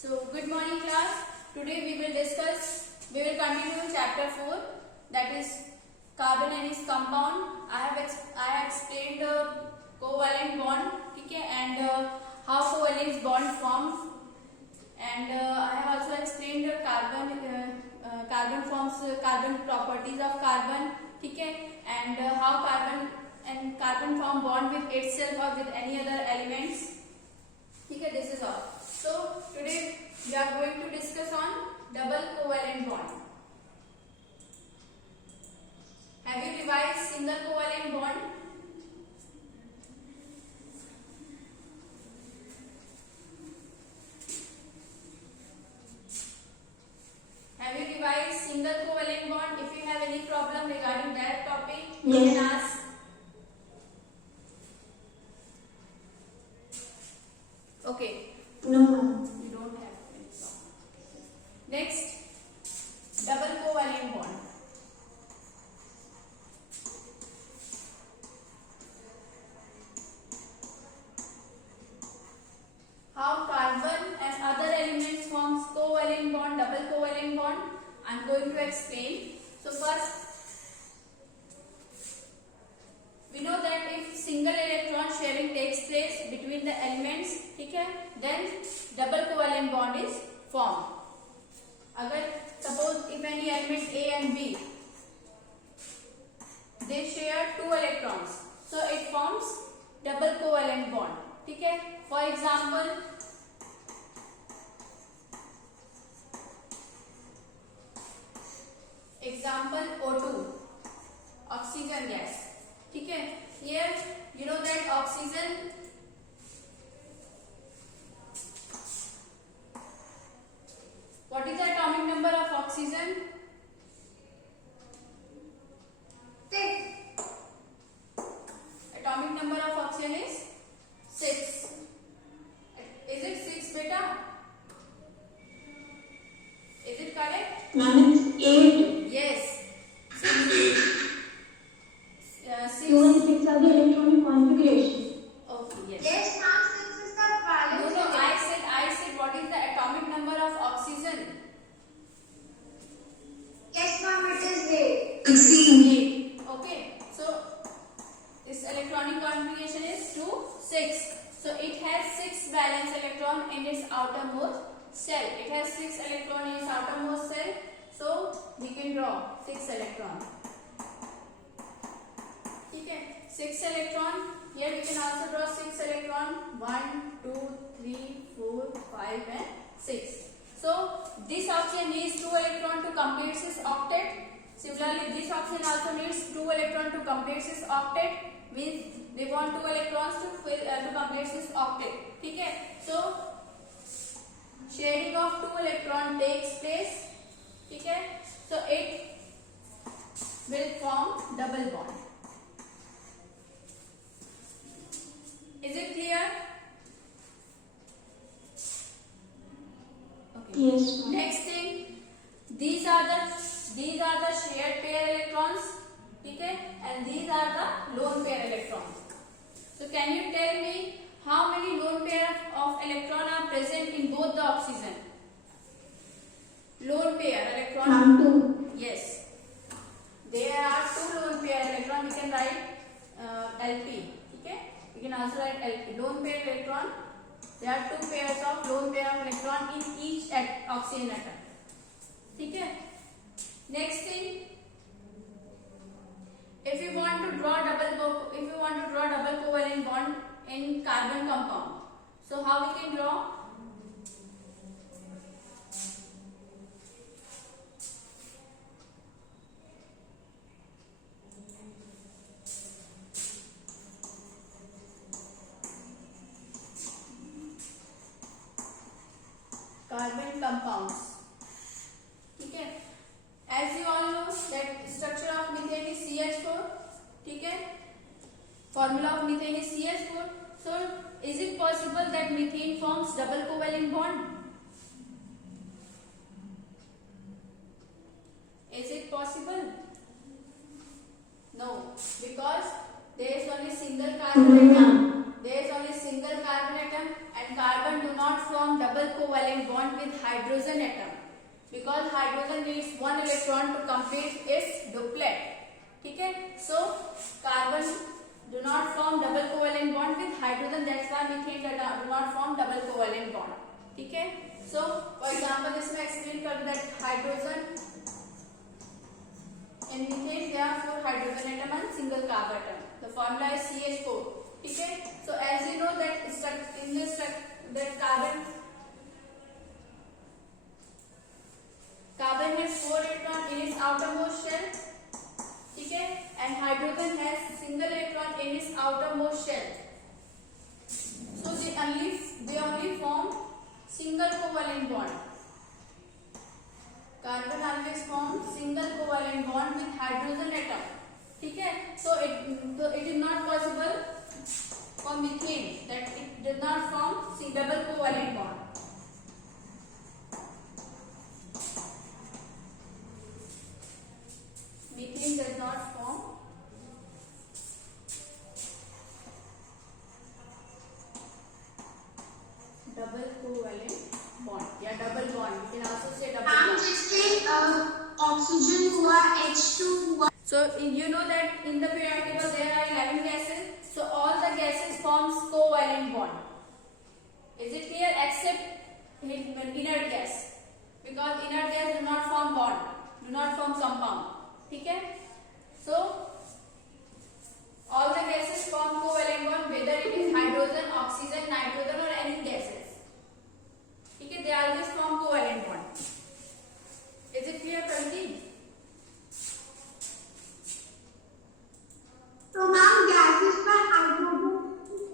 So, good morning class. Today we will continue chapter 4, that is carbon and its compound. I have explained covalent bond, okay, and how covalent bond forms, and I have also explained carbon properties of carbon, okay, and how carbon form bond with itself or with any other elements. Okay, this is all. So today we are going to discuss on double covalent bond. Have you revised single covalent bond? Have you revised single covalent bond? If you have any problem regarding that topic, you can ask. Okay. No. You don't have any problem. Next, double covalent bond. How carbon and other elements forms covalent bond, double covalent bond, I am going to explain. So first, we know that if single electron sharing takes place between the elements, okay, then double covalent bond is formed. Agar suppose if any element A and B, they share 2 electrons, so it forms double covalent bond. Okay, for example, O2, oxygen gas. Okay, here you know that oxygen what is the atomic number of oxygen? 6. Atomic number of oxygen is 6. Is it 6 beta? Is it correct? Ma'am, it's 8. Yes. 6. 2 and 6 are the electronic configuration. Okay, yes. Yes, ma'am, 6 is the valence. No, I said what is the atomic number of oxygen? Yes, ma'am, it is 8. 16. 8. Okay, so this electronic configuration is 2, 6. So it has 6 valence electron in its outermost shell. It has 6 electron in its outermost shell. So we can draw 6 electron. Okay, 6 electron. Here we can also draw 6 electron. 1, 2, 3, 4, 5 and 6. So this oxygen needs 2 electron to complete its octet. Similarly, this oxygen also needs 2 electron to complete its octet. Means they want 2 electrons to complete this octet. Okay, so sharing of 2 electron takes place. Okay, so it will form double bond. Is it clear? Okay. Yes, ma'am. Next thing, these are the shared pair electrons, okay, and these are the lone pair electrons. So can you tell me how many lone pair of electron are present in both the oxygen? Lone pair electron. Ma'am, 2. Yes, there are 2 lone pair electron. We can write LP. Okay, we can also write LP. Lone pair electron. There are 2 pairs of lone pair of electron in each oxygen atom. Okay. Next thing, if you want to draw double covalent bond in carbon compound, so how we can draw? Carbon compounds. Okay. As you all know that structure of methane is CH4. Okay. Formula of methane is CH4. So is it possible that methane forms double covalent bond? Is it possible? No, because there is only single carbon atom. there is only single carbon atom, and carbon do not form double covalent bond with hydrogen atom because hydrogen needs one electron to complete its duplet. ठीक है, so carbon do not form double covalent bond with hydrogen, that's why methane do not form double covalent bond. ठीक है, so for example इसमें explain कर that hydrogen in methane there are 4 hydrogen atom and single carbon atom. The formula is CH4. ठीक है, so as you know that in this that carbon has 4 electron in its outermost shell. ठीक है, and hydrogen has single electron in its outermost shell. So they only form single covalent bond. Carbon always forms single covalent bond with hydrogen atom. ठीक है, so it is not possible for methane that it does not form double covalent bond. Methane does not form double covalent bond. Yeah, double bond. You can also say double bond. जिससे oxygen हुआ H2 हुआ. So you know that in the periodic table there are 11 gases. So all the gases forms covalent bond. Is it clear? Except inert gas, because inert gas do not form bond, do not form compound. ठीक है? So all the gases form covalent bond, whether it is hydrogen, oxygen, nitrogen, or any gases. ठीक है? They always form covalent bond. Is it clear, Pragati? तो ma'am gases पर hydrogen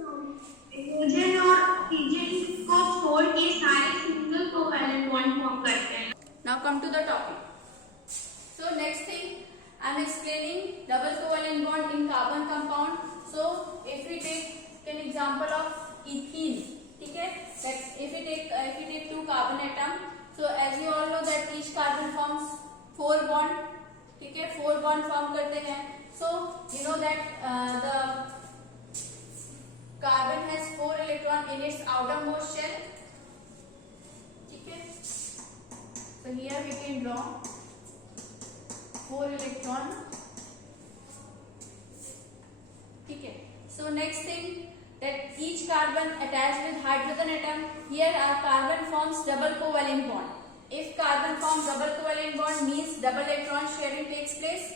और oxygen को छोड़ के सारे सिंगल कोवैलेंट बॉन्ड फॉर्म करते हैं. Now come to the topic. So next thing I am explaining double covalent bond in carbon compound. So if we take an example of ethene, ठीक है, that if we take 2 carbon atom, so as you all know that each carbon forms 4 bond, ठीक है, 4 bond form करते हैं. So you know that the carbon has 4 electron in its outermost shell. ठीक है, so here we can draw 4 electron. ठीक है, so next thing that each carbon attached with hydrogen atom, here our carbon forms double covalent bond. If carbon forms double covalent bond means double electron sharing takes place.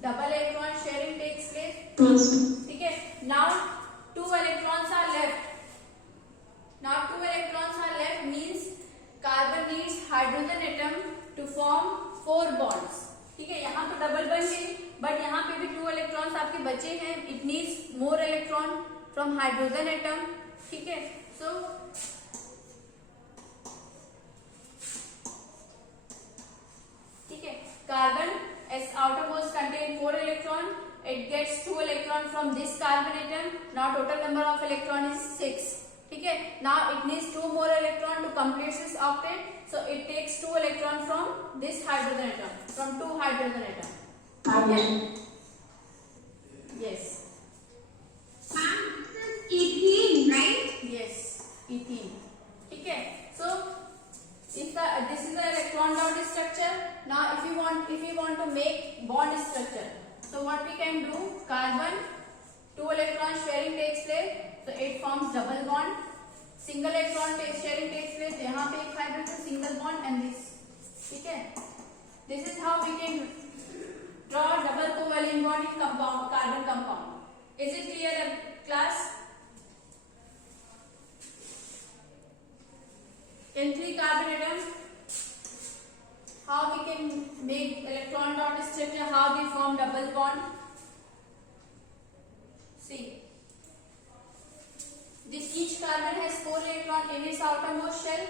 Double electron sharing takes place. ठीक है, now 2 electrons are left. Now 2 electrons are left means carbon needs hydrogen atom to form 4 bonds. ठीक है, यहाँ तो double बन गई, but यहाँ पे भी 2 इलेक्ट्रॉन्स आपके बचे हैं. It needs more electron from hydrogen atom. ठीक है, सो ठीक है, carbon as outermost contain 4 electron, it gets 2 electron from this carbon atom. Now total number of electron is 6. ठीक है, now it needs 2 more electron to complete this octet. So it takes 2 electron from this hydrogen atom, from 2 hydrogen atom. Okay. Yes. Ma'am, this is ethene, right? Yes, ethene. ठीक है, so this is the electron dot structure. Now if we want to make bond structure, so what we can do, carbon 2 electron sharing takes place, so it forms double bond. Single electron sharing takes place, यहाँ पे एक hydrogen single bond and this. ठीक है, this is how we can draw double covalent bond in carbon compound. Is it clear, class? In 3 carbon atoms, how we can make electron dot structure, how we form double bond. See, this each carbon has 4 electron in its outermost shell.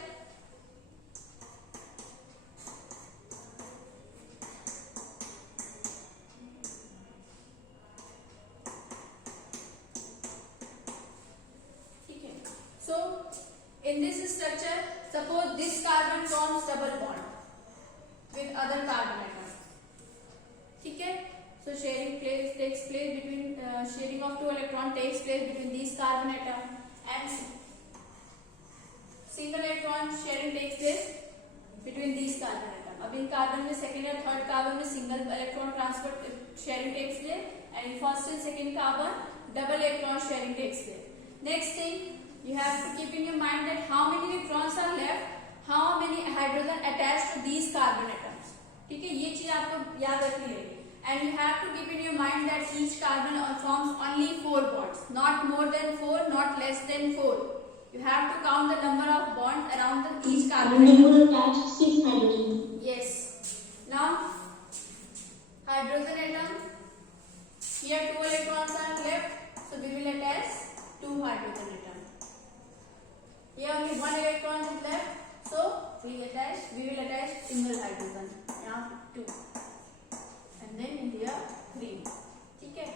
Okay. So in this structure, suppose this carbon forms double bond with other carbon atom. ठीक है, So takes place between sharing of two electron takes place between these carbon atom, and single electron sharing takes place between these carbon atom. अब इन carbon में second या third carbon में single electron transfer sharing takes place, and first and second carbon double electron sharing takes place. Next thing, you have to keep in your mind that how many electrons are left, how many hydrogen attached to these carbon atoms. ठीक है, ये चीज आपको याद रखनी है. And you have to keep in your mind that each carbon forms only 4 bonds, not more than 4, not less than 4. You have to count the number of bonds around each carbon atom. We will attach 6 hydrogen. Yes. Now, hydrogen atom. Here 2 electrons are left, so we will attach 2 hydrogen atom. Here only 1 electron is left, so we will attach single hydrogen. Now 2, and then in here 3. ठीक है?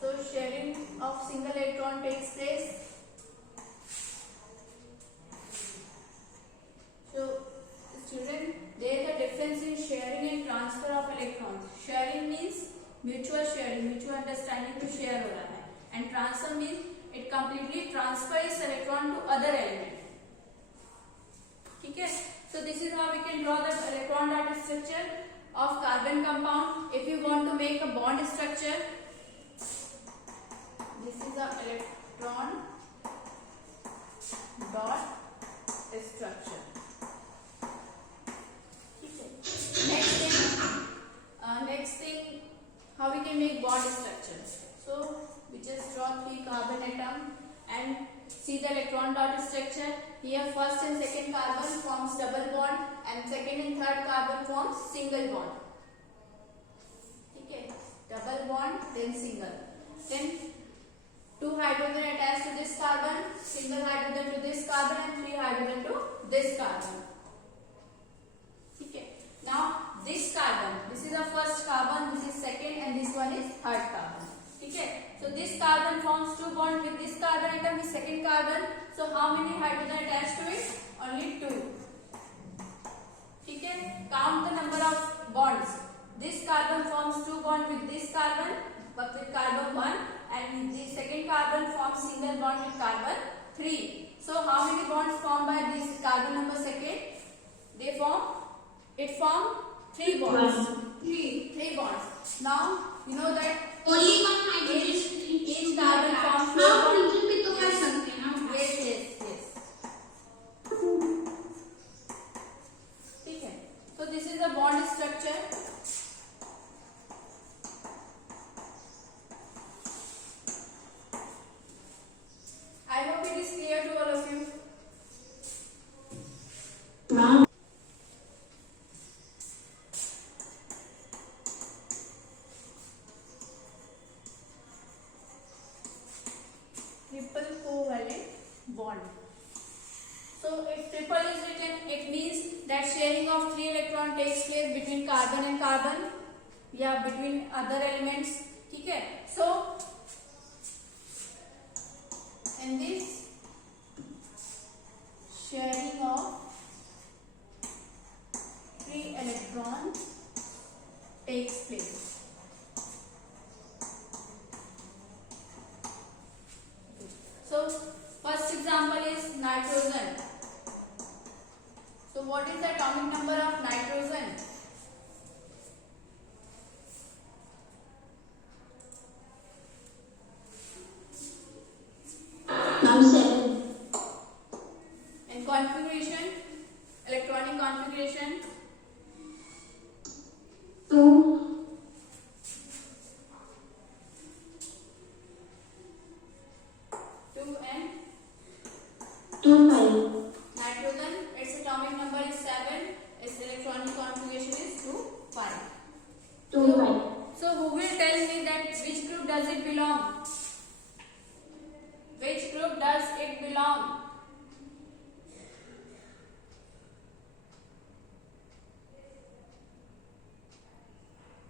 So sharing of single electron takes place. So student, there is a difference in sharing and transfer of electrons. Sharing means mutual sharing, mutual understanding to share हो रहा है, and transfer means it completely transfers electron to other element. ठीक है? So this is how we can draw the electron dot structure of carbon compound. If you want to make a bond structure, this is the electron dot structure. Next thing, how we can make bond structure. So we just draw 3 carbon atom and see the electron dot structure. Here first and second carbon forms double bond, and second and third carbon forms single bond. Okay, double bond then single. Then 2 hydrogen attached to this carbon, single hydrogen to this carbon, and 3 hydrogen to this carbon. Okay. Now this carbon, this is the first carbon, this is second, and this one is third carbon. Okay. So this carbon forms 2 bonds with this carbon atom, is second carbon. So how many hydrogen attached to it? Only 2. Okay. Count the number of bonds. This carbon forms 2 bonds with this carbon, but with carbon 1, and the second carbon forms single bond with carbon 3. So how many bonds formed by this carbon number second? It formed 3 bonds. 3 bonds. Now you know that only 1 hydrogen each carbon forms 4 now bonds. hydrogen भी तो कर सकते हैं ना. Yes. ठीक है. So this is the bond structure. I hope it is clear to all of you. Wow. Triple covalent bond. So if triple is written, it means that sharing of 3 electron takes place between carbon and carbon, या between other elements. ठीक है? So in this sharing of 3 electrons takes place. So first example is nitrogen. So what is the atomic number of nitrogen? Now 7. And configuration, electronic configuration, 2. 2 and 2 5. nitrogen, its atomic number is 7, its electronic configuration is 2 5. 2 5. So who will tell me that which group does it belong? Which group does it belong?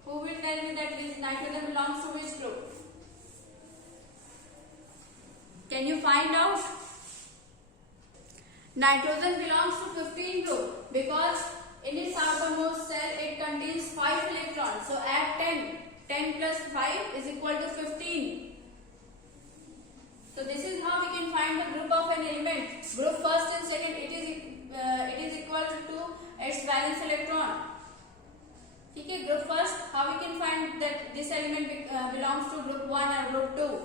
Who will tell me that which nitrogen belongs to which group? Can you find out? Nitrogen belongs to 15 group because in its outermost cell it contains 5 electrons. So add 10. 10 plus 5 is equal to 15. So this is how we can find the group of an element. Group first and second, it is equal to its valence electron. Okay, group first, how we can find that this element belongs to group 1 or group 2?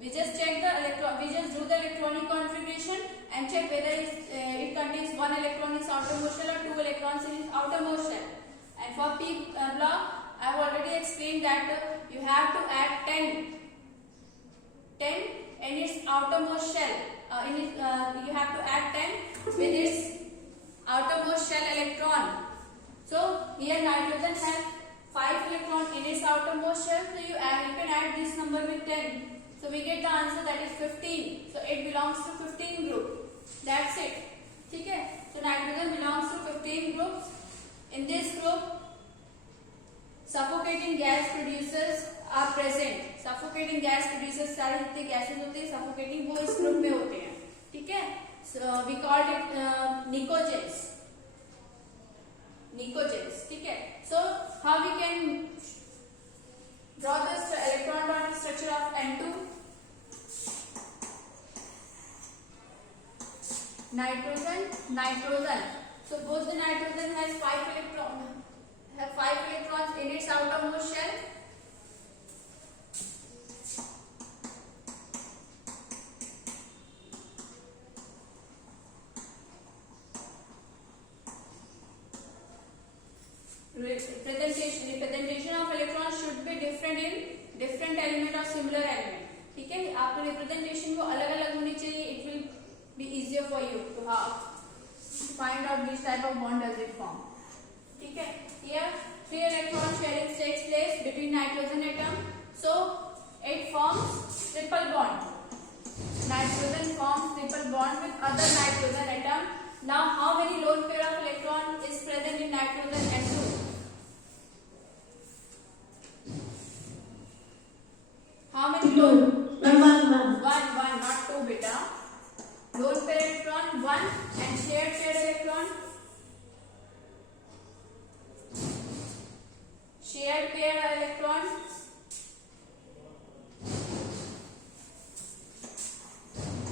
We just check the electron. We just do the electronic configuration and check whether it contains 1 electron in outermost shell or 2 electrons in outermost shell. And for p block, I have already explained that you have to add 10 in its outermost shell. You have to add 10 with its outermost shell electron. So here nitrogen has 5 electrons in its outermost shell. So you can add this number with 10. So we get the answer, that is 15. So it belongs to 15 group. That's it. Okay. So nitrogen belongs to 15 groups. In this group, suffocating gas producers are present. Suffocating gas producers सारे जितने gases होते हैं suffocating वो इस group में होते हैं. ठीक है. So we called it nicogens. Nicogens. ठीक है. So how we can draw this electron dot structure of N2? Nitrogen. So both the nitrogen has 5 electrons in its outermost shell. Representation of electrons should be different in different element or similar element. ठीक है, आपको representation वो अलग अलग होनी चाहिए. It will be easier for you to find out which type of bond does it form. ठीक है, here 3 electron sharing takes place between nitrogen atom. So it forms triple bond. Nitrogen forms triple bond with other nitrogen atom. Now how many lone pair of electron is present in nitrogen N2? How many lone? One, not 2 beta. Lone pair electron 1 and shared pair electron. Shared pair electron.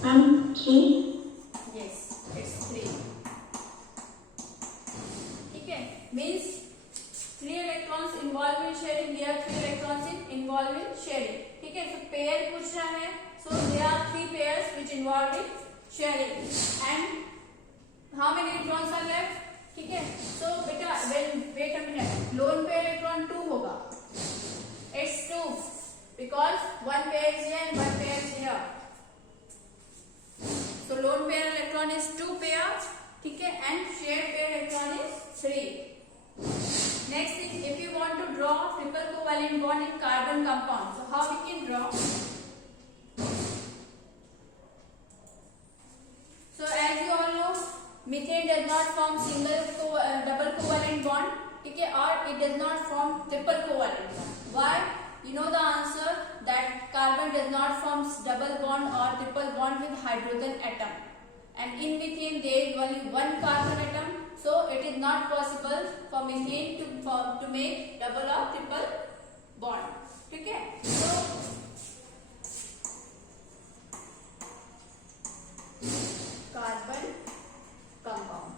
And 3. Yes, it's 3. Okay, means 3 electrons involved in sharing. There are 3 electrons involved in sharing. Okay, so pair पूछ रहा है. So there are 3 pairs which involved in sharing. And how many electrons are left? ठीक है. So बेटा, wait a minute. Lone pair electron 2 होगा. It's 2 because one pair is here and one pair is here. So lone pair electron is 2 pairs. ठीक है. And shared pair electron is 3. Next thing, if you want to draw triple covalent bond in carbon compound, so how we can draw? So as you all know, methane does not form double covalent bond, okay, or it does not form triple covalent bond. Why? You know the answer, that carbon does not form double bond or triple bond with hydrogen atom, and in methane there is only one carbon atom. So it is not possible for methane to make double or triple bond. Okay? So carbon compound.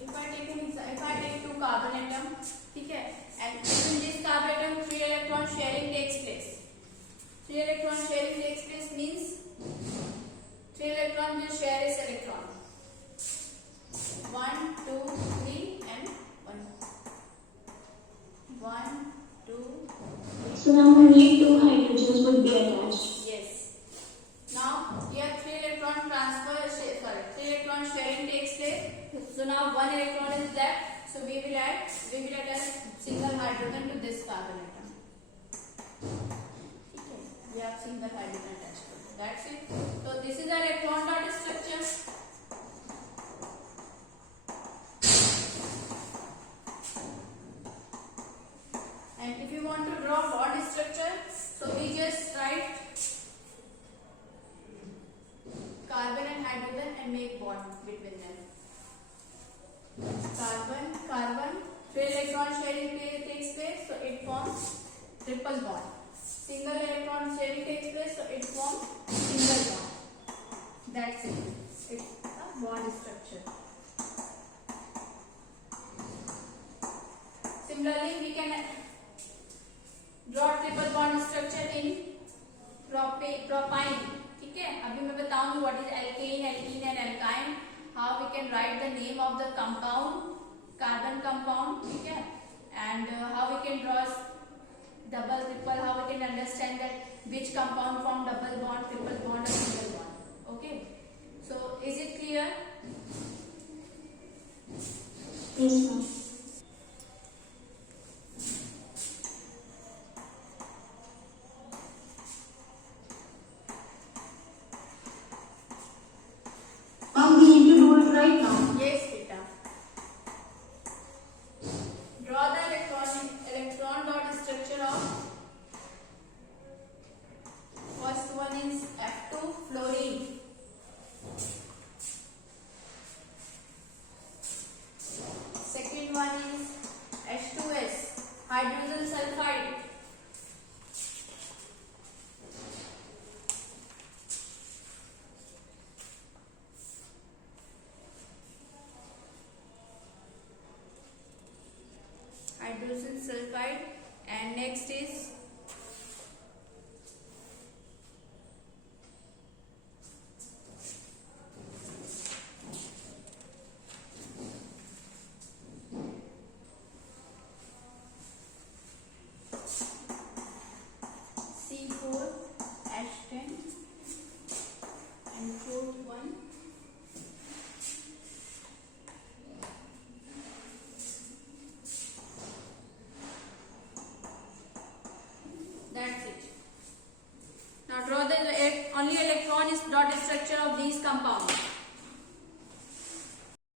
If I take 2 carbon atoms, okay, and in this carbon atom 3 electron sharing takes place. 3 electron sharing takes place means 3 electron will share its electron. 1, 2, 3 and 1. 1, 2. So now only 2 hydrogens would be attached. Yes. Now here 3 electron sharing takes place. So now 1 electron is left. So we will attach single hydrogen to this carbon atom. Okay. We have single hydrogen attached. That's it. So this is the electron dot structure. And if you want to draw bond structure, so we just write carbon and hydrogen and make bond between them. Carbon, 3 electron electron sharing takes place, so it forms triple bond. Single electron sharing takes place, so it forms single bond. That's it. It's a bond structure. Similarly, we can draw triple bond structure in propine. ठीक है, अभी मैं बताऊंगी what is alkane, alkene and alkyne. How we can write the name of the compound, carbon compound. ठीक है, and how we can draw double, triple. How we can understand that which compound form double bond, triple bond, or single bond. Okay, so is it clear? Yes, ma'am. We need to do it right now. Yes, beta. Draw the electron dot structure of first one is F2 fluorine. Second one is H2S hydrogen sulfide. Hydrogen sulfide, and next is C4H10, and fourth one that's it. Now draw the only electron is dot structure of these compounds.